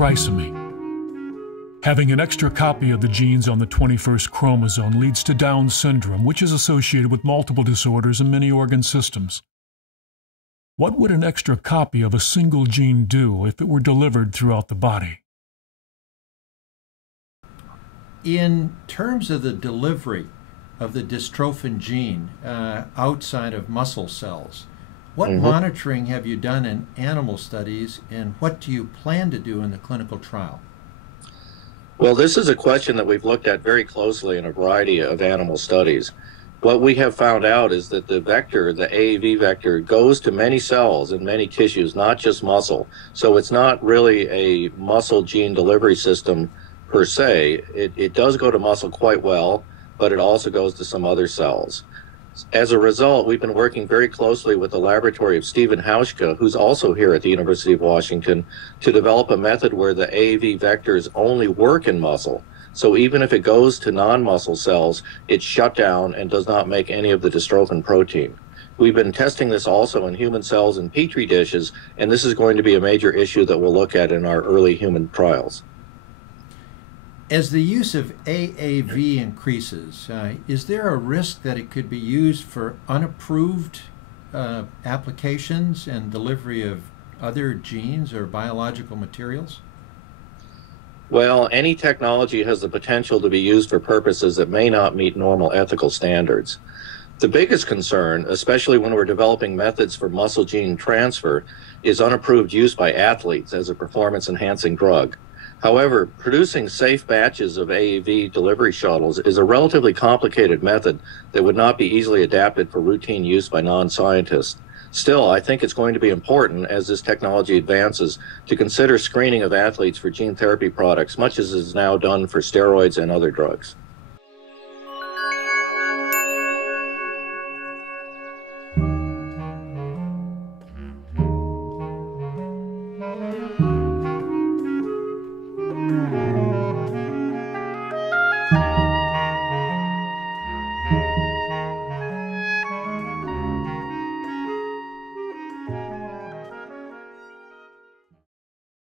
trisomy. Having an extra copy of the genes on the 21st chromosome leads to Down syndrome, which is associated with multiple disorders in many organ systems. What would an extra copy of a single gene do if it were delivered throughout the body? In terms of the delivery of the dystrophin gene outside of muscle cells, what monitoring have you done in animal studies, and what do you plan to do in the clinical trial? Well, this is a question that we've looked at very closely in a variety of animal studies. What we have found out is that the vector, the AAV vector, goes to many cells and many tissues, not just muscle. So it's not really a muscle gene delivery system per se. It does go to muscle quite well, but it also goes to some other cells. As a result, we've been working very closely with the laboratory of Stephen Hauschka, who's also here at the University of Washington, to develop a method where the AAV vectors only work in muscle. So even if it goes to non-muscle cells, it's shut down and does not make any of the dystrophin protein. We've been testing this also in human cells in Petri dishes, and this is going to be a major issue that we'll look at in our early human trials. As the use of AAV increases, is there a risk that it could be used for unapproved applications and delivery of other genes or biological materials? Well, any technology has the potential to be used for purposes that may not meet normal ethical standards. The biggest concern, especially when we're developing methods for muscle gene transfer, is unapproved use by athletes as a performance-enhancing drug. However, producing safe batches of AAV delivery shuttles is a relatively complicated method that would not be easily adapted for routine use by non-scientists. Still, I think it's going to be important as this technology advances to consider screening of athletes for gene therapy products, much as is now done for steroids and other drugs.